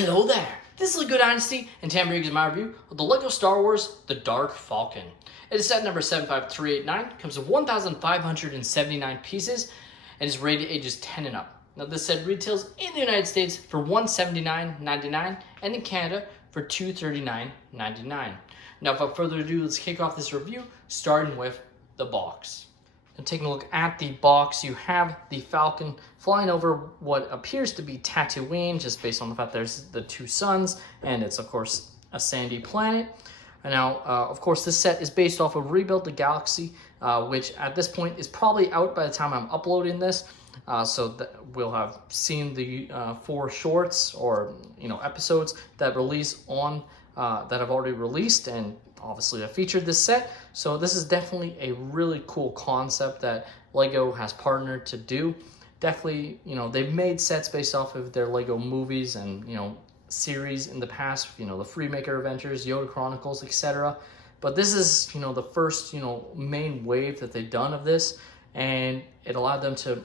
Hello there, this is LEGO Dynasty, and today I'm bringing you my review of the LEGO Star Wars The Dark Falcon. It is set number 75389, comes with 1,579 pieces, and is rated ages 10 and up. Now this set retails in the United States for $179.99 and in Canada for $239.99. Now without further ado, let's kick off this review, starting with the box. And taking a look at the box, you have the Falcon flying over what appears to be Tatooine, just based on the fact there's the two suns, and it's of course a sandy planet. And now, of course, this set is based off of Rebuild the Galaxy, which at this point is probably out by the time I'm uploading this. So that we'll have seen the 4 shorts or episodes that release on that have already released, and obviously I featured this set. So this is definitely a really cool concept that LEGO has partnered to do. Definitely, they've made sets based off of their LEGO movies and series in the past, the Freemaker Adventures, Yoda Chronicles, etc. But this is the first main wave that they've done of this, and it allowed them to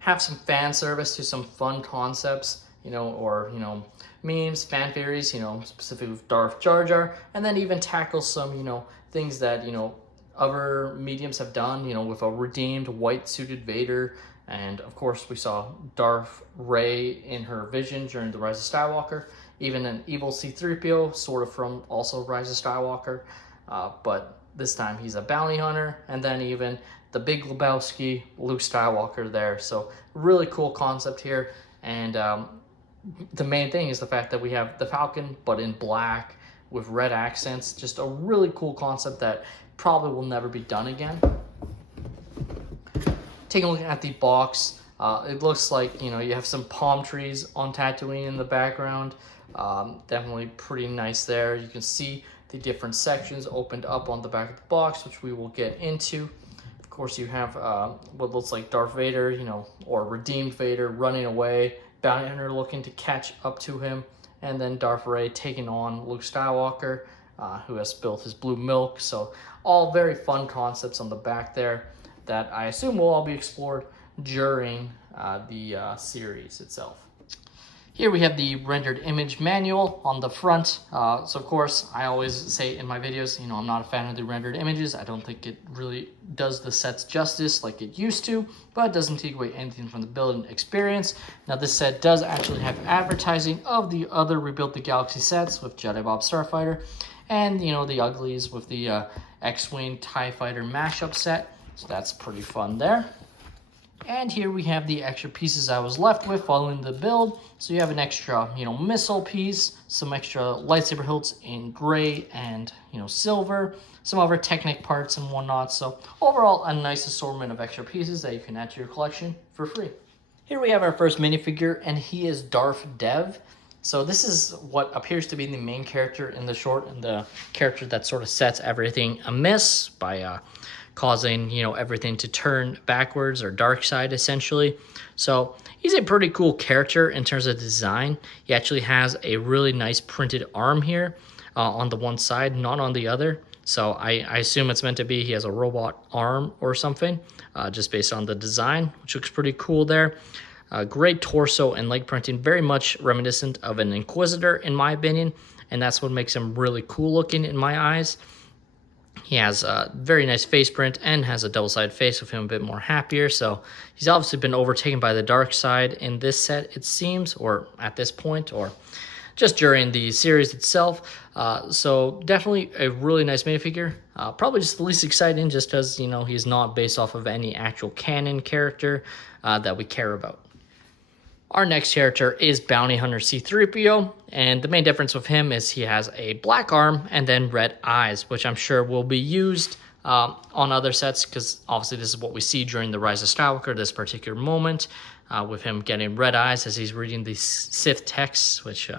have some fan service to some fun concepts, or memes, fan theories, specifically with Darth Jar Jar, and then even tackle some, things that, other mediums have done, with a redeemed white-suited Vader, and of course we saw Darth Rey in her vision during The Rise of Skywalker, even an evil C-3PO, sort of from also Rise of Skywalker, but this time he's a bounty hunter, and then even the Big Lebowski, Luke Skywalker there. So really cool concept here, and the main thing is the fact that we have the Falcon, but in black with red accents. Just a really cool concept that probably will never be done again. Taking a look at the box, it looks like, you have some palm trees on Tatooine in the background. Definitely pretty nice there. You can see the different sections opened up on the back of the box, which we will get into. Of course, you have what looks like Darth Vader, or redeemed Vader running away, bounty hunter looking to catch up to him, and then Darth Rey taking on Luke Skywalker, who has spilled his blue milk. So all very fun concepts on the back there that I assume will all be explored during the series itself. Here we have the rendered image manual on the front. So of course, I always say in my videos, I'm not a fan of the rendered images. I don't think it really does the sets justice like it used to, but it doesn't take away anything from the building experience. Now this set does actually have advertising of the other Rebuild the Galaxy sets with Jedi Bob Starfighter, and the uglies with the X-Wing TIE Fighter mashup set. So that's pretty fun there. And here we have the extra pieces I was left with following the build. So you have an extra, missile piece, some extra lightsaber hilts in gray and, silver, some other Technic parts and whatnot. So overall, a nice assortment of extra pieces that you can add to your collection for free. Here we have our first minifigure, and he is Darth Dev. So this is what appears to be the main character in the short, and the character that sort of sets everything amiss by causing everything to turn backwards or dark side essentially. So he's a pretty cool character in terms of design. He actually has a really nice printed arm here on the one side, not on the other. So I assume it's meant to be he has a robot arm or something, just based on the design, which looks pretty cool there. Great torso and leg printing, very much reminiscent of an Inquisitor in my opinion, and that's what makes him really cool looking in my eyes. He has a very nice face print and has a double-sided face with him a bit more happier. So he's obviously been overtaken by the dark side in this set, it seems, or at this point, or just during the series itself. So definitely a really nice minifigure. Probably just the least exciting, just as, he's not based off of any actual canon character that we care about. Our next character is Bounty Hunter C-3PO, and the main difference with him is he has a black arm and then red eyes, which I'm sure will be used on other sets, because obviously this is what we see during The Rise of Skywalker, this particular moment, with him getting red eyes as he's reading the Sith texts, which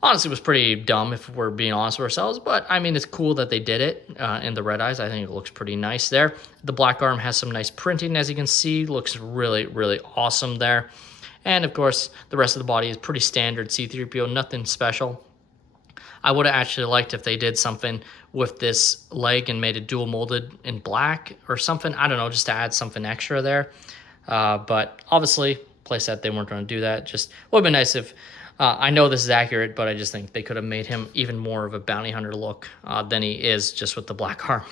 honestly was pretty dumb if we're being honest with ourselves, but I mean, it's cool that they did it in the red eyes. I think it looks pretty nice there. The black arm has some nice printing, as you can see, looks really, really awesome there. And of course, the rest of the body is pretty standard C-3PO, nothing special. I would have actually liked if they did something with this leg and made it dual molded in black or something. I don't know, just to add something extra there. But obviously, playset, they weren't going to do that. Just would have been nice if I know this is accurate, but I just think they could have made him even more of a bounty hunter look than he is just with the black arm.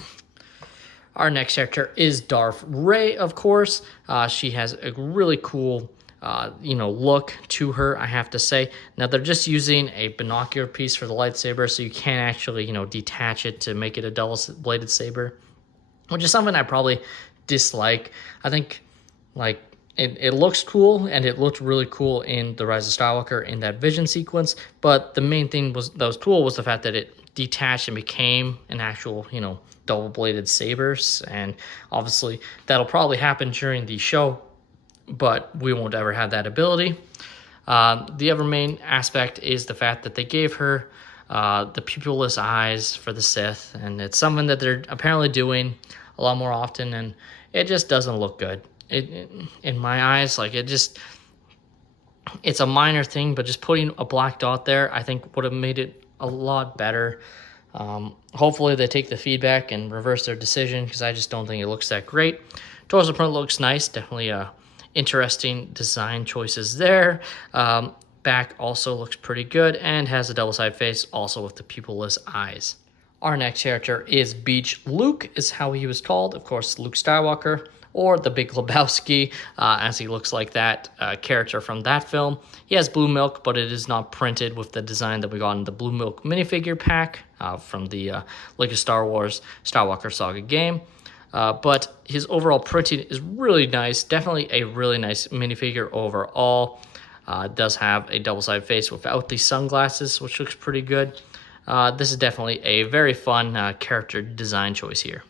Our next character is Darth Ray, of course. She has a really cool, look to her, I have to say. Now, they're just using a binocular piece for the lightsaber, so you can't actually, detach it to make it a double-bladed saber, which is something I probably dislike. I think, it looks cool, and it looked really cool in The Rise of Skywalker in that vision sequence, but the main thing that was cool was the fact that it detached and became an actual, double-bladed sabers, and obviously that'll probably happen during the show, but we won't ever have that ability. The other main aspect is the fact that they gave her the pupilless eyes for the Sith, and it's something that they're apparently doing a lot more often, and it just doesn't look good. In my eyes, it's a minor thing, but just putting a black dot there, I think would have made it a lot better. Hopefully they take the feedback and reverse their decision, because I just don't think it looks that great. Torso print looks nice, definitely interesting design choices there. Back also looks pretty good and has a double-sided face, also with the pupilless eyes. Our next character is Beach Luke, is how he was called. Of course, Luke Skywalker, or the Big Lebowski, as he looks like that character from that film. He has blue milk, but it is not printed with the design that we got in the blue milk minifigure pack from the Lego Star Wars Skywalker Saga game. But his overall printing is really nice. Definitely a really nice minifigure overall. It does have a double-sided face without the sunglasses, which looks pretty good. This is definitely a very fun character design choice here.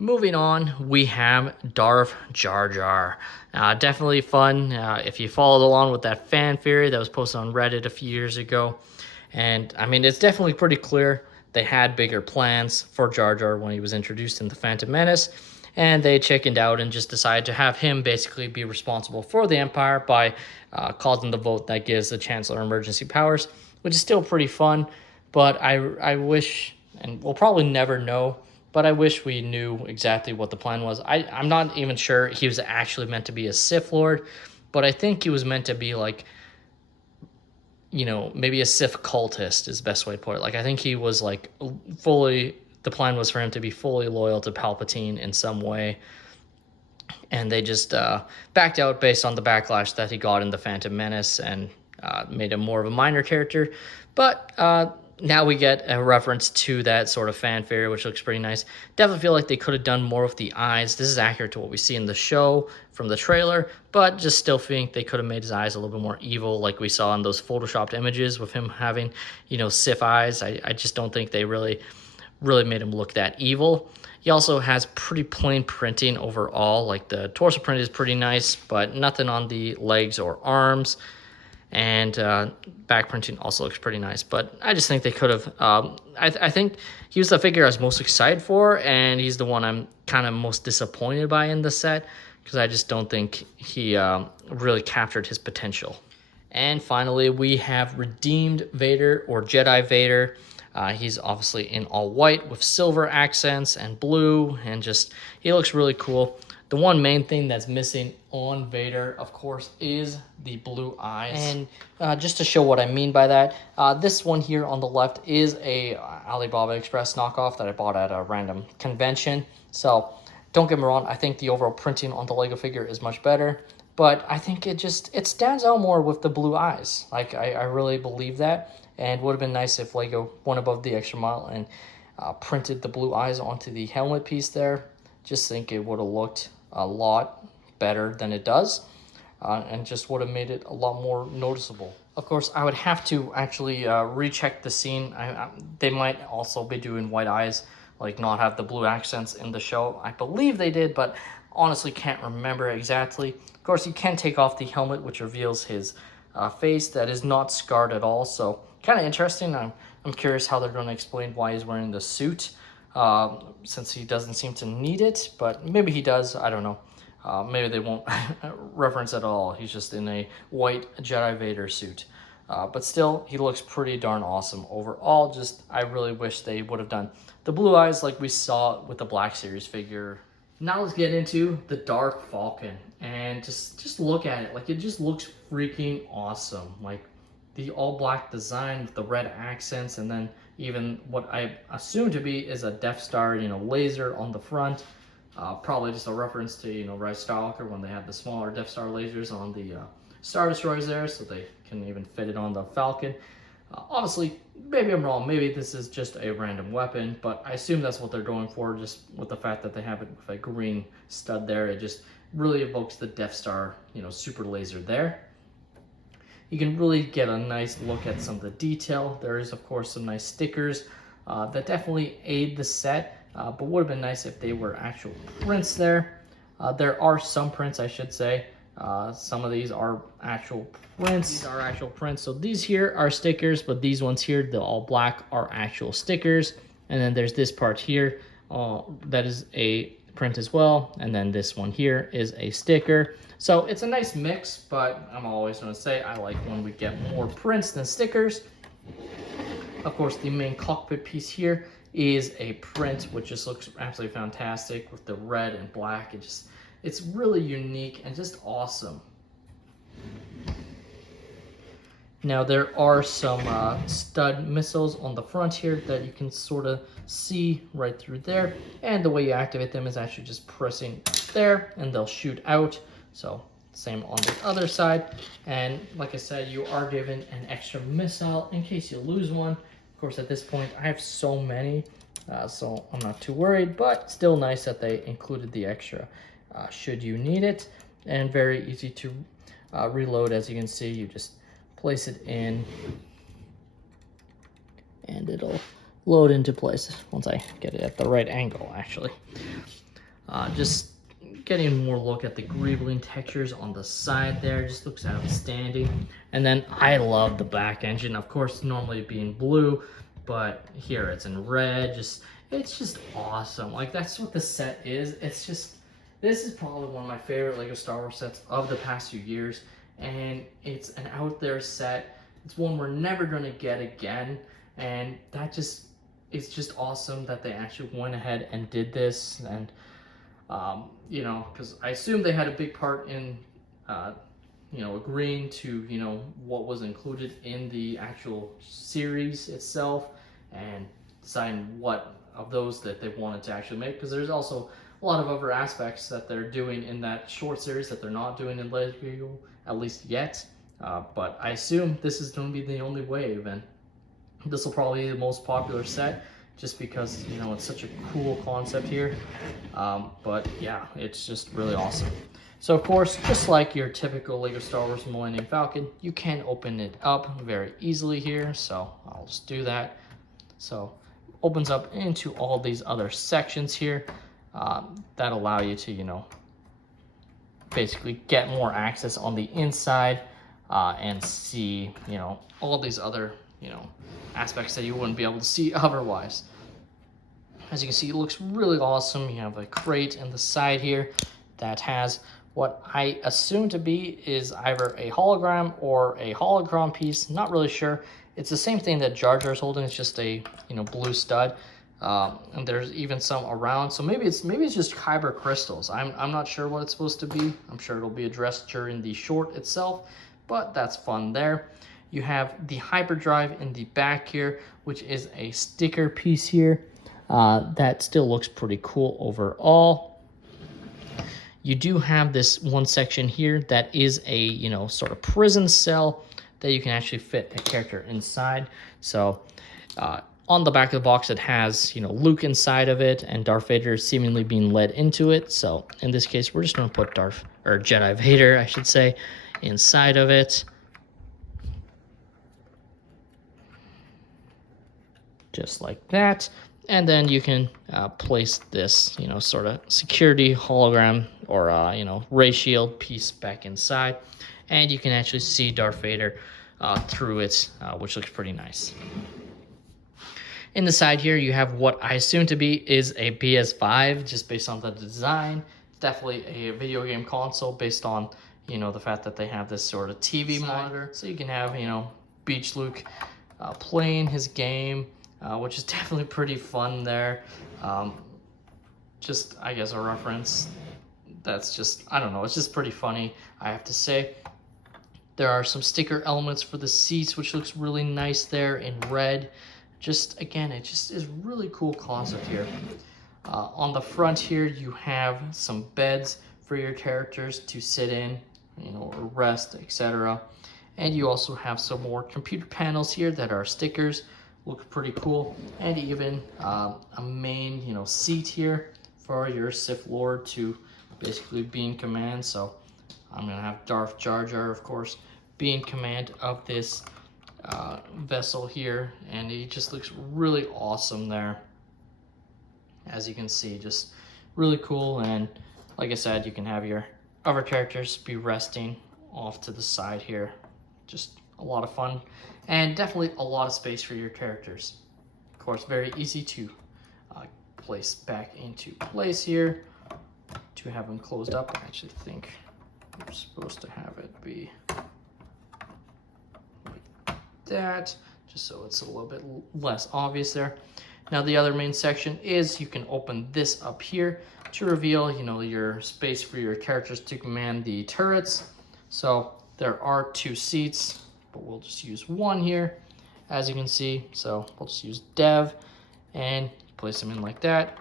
Moving on, we have Darth Jar Jar. Definitely fun if you followed along with that fan theory that was posted on Reddit a few years ago. And, I mean, it's definitely pretty clear they had bigger plans for Jar Jar when he was introduced in The Phantom Menace, and they chickened out and just decided to have him basically be responsible for the Empire by causing the vote that gives the Chancellor emergency powers, which is still pretty fun, but I wish, and we'll probably never know, but I wish we knew exactly what the plan was. I'm not even sure he was actually meant to be a Sith Lord, but I think he was meant to be maybe a Sith cultist is the best way to put it. I think he was the plan was for him to be fully loyal to Palpatine in some way, and they just backed out based on the backlash that he got in The Phantom Menace and made him more of a minor character. But now we get a reference to that sort of fanfare, which looks pretty nice. Definitely feel like they could have done more with the eyes. This is accurate to what we see in the show from the trailer, but just still think they could have made his eyes a little bit more evil, like we saw in those photoshopped images with him having, Sith eyes. I just don't think they really made him look that evil. He also has pretty plain printing overall. The torso print is pretty nice, but nothing on the legs or arms. And back printing also looks pretty nice, but I just think they could have. I think he was the figure I was most excited for, and he's the one I'm kind of most disappointed by in the set, because I just don't think he really captured his potential. And finally, we have Redeemed Vader, or Jedi Vader. He's obviously in all white with silver accents and blue, and he looks really cool. The one main thing that's missing on Vader, of course, is the blue eyes. And just to show what I mean by that, this one here on the left is a Alibaba Express knockoff that I bought at a random convention. So don't get me wrong, I think the overall printing on the Lego figure is much better, but I think it stands out more with the blue eyes. I really believe that, and it would have been nice if Lego went above the extra mile and printed the blue eyes onto the helmet piece there. Just think it would have looked a lot better than it does, and just would have made it a lot more noticeable. Of course, I would have to actually recheck the scene. They might also be doing white eyes, not have the blue accents in the show. I believe they did, but honestly can't remember exactly. Of course, you can take off the helmet, which reveals his face that is not scarred at all, so kind of interesting. I'm curious how they're going to explain why he's wearing the suit, since he doesn't seem to need it, but maybe he does. I don't know. Maybe they won't reference it at all. He's just in a white Jedi Vader suit. But still, he looks pretty darn awesome overall. I really wish they would have done the blue eyes like we saw with the Black Series figure Now let's get into the Dark Falcon, and just look at it. Like, it just looks freaking awesome. Like, the all black design with the red accents, and then even what I assume to be is a Death Star, laser on the front. Probably just a reference to, Rise Skywalker when they had the smaller Death Star lasers on the Star Destroyers there, so they can even fit it on the Falcon. Obviously, maybe I'm wrong. Maybe this is just a random weapon, but I assume that's what they're going for, just with the fact that they have it with a green stud there. It just really evokes the Death Star, super laser there. You can really get a nice look at some of the detail. There is, of course, some nice stickers that definitely aid the set, but would have been nice if they were actual prints there. There are some prints, I should say. Some of these are actual prints. These are actual prints. So these here are stickers, but these ones here, the all black, are actual stickers. And then there's this part here that is a print as well. And then this one here is a sticker. So it's a nice mix, but I'm always going to say I like when we get more prints than stickers. Of course, the main cockpit piece here is a print, which just looks absolutely fantastic with the red and black. It's really unique and just awesome. Now there are some stud missiles on the front here that you can sort of see right through there. And the way you activate them is actually just pressing there and they'll shoot out. So same on the other side. And like I said, you are given an extra missile in case you lose one. Of course, at this point, I have so many, so I'm not too worried, but still nice that they included the extra. Should you need it, and very easy to reload. As you can see, you just place it in and it'll load into place once I get it at the right angle. Actually, just getting more look at the greebling textures on the side there, just looks outstanding. And then I love the back engine, of course, normally being blue, but here it's in red. It's just awesome. Like, that's what the set is. This is probably one of my favorite LEGO Star Wars sets of the past few years, and it's an out there set. It's one we're never going to get again, and it's just awesome that they actually went ahead and did this. And because I assume they had a big part in agreeing to what was included in the actual series itself, and deciding what of those that they wanted to actually make, because there's also a lot of other aspects that they're doing in that short series that they're not doing in LEGO, at least yet. But I assume this is going to be the only wave, and this will probably be the most popular set just because, it's such a cool concept here. But yeah, it's just really awesome. So of course, just like your typical LEGO Star Wars Millennium Falcon, you can open it up very easily here. So I'll just do that. So opens up into all these other sections here. That allow you to, basically get more access on the inside and see, all these other, aspects that you wouldn't be able to see otherwise. As you can see, it looks really awesome. You have a crate in the side here that has what I assume to be is either a hologram or a holocron piece. Not really sure. It's the same thing that Jar Jar's holding. It's just a blue stud. And there's even some around, so maybe it's just kyber crystals. I'm not sure what it's supposed to be. I'm sure it'll be addressed during the short itself, but that's fun there. You have the hyperdrive in the back here, which is a sticker piece here. That still looks pretty cool overall. You do have this one section here that is a sort of prison cell that you can actually fit a character inside. So on the back of the box, it has, Luke inside of it, and Darth Vader seemingly being led into it. So in this case, we're just going to put Jedi Vader, I should say, inside of it. Just like that. And then you can place this, sort of security hologram or, ray shield piece back inside. And you can actually see Darth Vader through it, which looks pretty nice. In the side here, you have what I assume to be is a PS5, just based on the design. It's definitely a video game console based on, the fact that they have this sort of TV monitor. So you can have, Beach Luke playing his game, which is definitely pretty fun there. just, I guess, a reference. That's just, I don't know, it's just pretty funny, I have to say. There are some sticker elements for the seats, which looks really nice there in red. Just, again, it just is really cool concept here. On the front here, you have some beds for your characters to sit in, you know, or rest, etc. And you also have some more computer panels here that are stickers. Look pretty cool. And even a main, you know, seat here for your Sith Lord to basically be in command. So I'm gonna have Darth Jar Jar, of course, be in command of this vessel here, and he just looks really awesome there. As you can see, just really cool. And like I said, you can have your other characters be resting off to the side here. Just a lot of fun, and definitely a lot of space for your characters. Of course, very easy to place back into place here to have them closed up. I actually think I'm supposed to have it be like that, just so it's a little bit less obvious there. Now the other main section is you can open this up here to reveal, you know, your space for your characters to command the turrets. So there are 2 seats, but we'll just use one here, as you can see. So we'll just use Dev and place him in like that.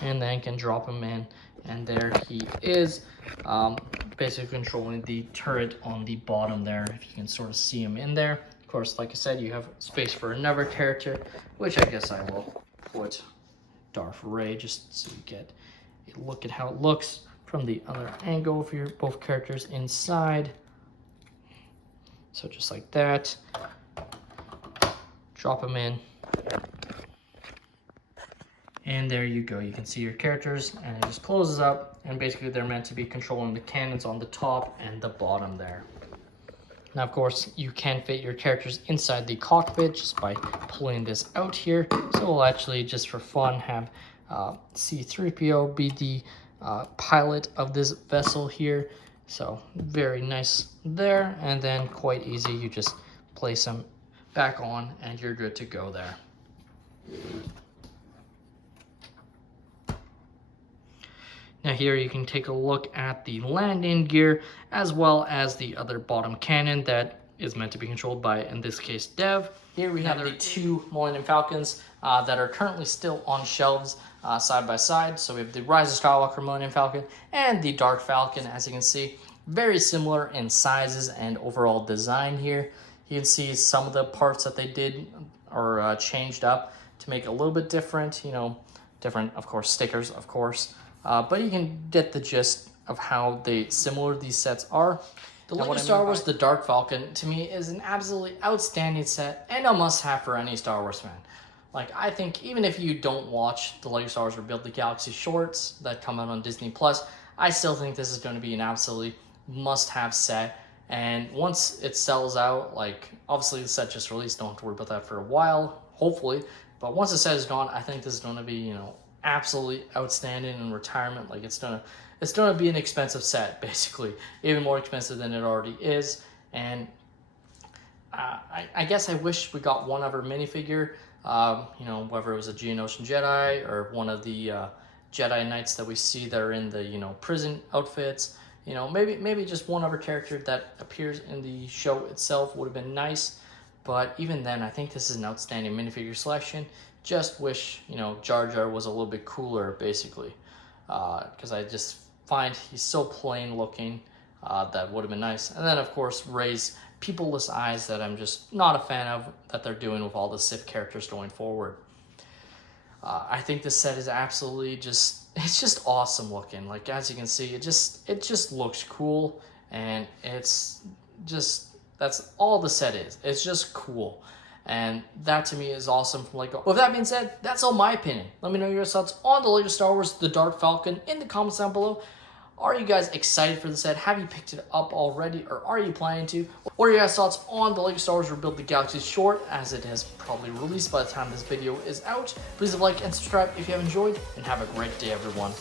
And then can drop him in, and there he is, basically controlling the turret on the bottom there, if you can sort of see him in there. Of course, like I said, you have space for another character, which I guess I will put Darth Ray, just so you get a look at how it looks from the other angle for your both characters inside. So just like that, drop them in, and there you go. You can see your characters, and it just closes up, and basically they're meant to be controlling the cannons on the top and the bottom there. Now, of course, you can fit your characters inside the cockpit just by pulling this out here. So we'll actually, just for fun, have C-3PO be the pilot of this vessel here. So very nice there, and then quite easy. You just place them back on, and you're good to go there. Now here you can take a look at the landing gear, as well as the other bottom cannon that is meant to be controlled by, in this case, Dev. Here we have the 2 Millennium Falcons that are currently still on shelves side by side. So we have the Rise of Skywalker Millennium Falcon and the Dark Falcon, as you can see. Very similar in sizes and overall design here. You can see some of the parts that they did are changed up to make it a little bit different, you know, different, of course, stickers, of course. But you can get the gist of how similar these sets are. The LEGO Star Wars The Dark Falcon, to me, is an absolutely outstanding set and a must-have for any Star Wars fan. Like, I think even if you don't watch the LEGO Star Wars Rebuild the Galaxy shorts that come out on Disney+, I still think this is going to be an absolutely must-have set. And once it sells out, like, obviously the set just released, don't have to worry about that for a while, hopefully. But once the set is gone, I think this is going to be, you know, absolutely outstanding in retirement. Like, it's gonna be an expensive set, basically, even more expensive than it already is. And I guess I wish we got one other minifigure, you know, whether it was a Geonosian Jedi or one of the Jedi Knights that we see that are in the, you know, prison outfits. You know, maybe just one other character that appears in the show itself would have been nice. But even then, I think this is an outstanding minifigure selection. Just wish, you know, Jar Jar was a little bit cooler, basically, because I just find he's so plain looking. That would have been nice. And then, of course, Rey's peopleless eyes that I'm just not a fan of that they're doing with all the Sith characters going forward. I think this set is absolutely it's just awesome looking. Like, as you can see, it just looks cool, and it's just, that's all the set is. It's just cool. And that to me is awesome from LEGO. With that being said, that's all my opinion. Let me know your thoughts on the LEGO Star Wars The Dark Falcon in the comments down below. Are you guys excited for the set? Have you picked it up already, or are you planning to? What are your guys' thoughts on the LEGO Star Wars Rebuild the Galaxy short, as it has probably released by the time this video is out? Please like and subscribe if you have enjoyed, and have a great day, everyone.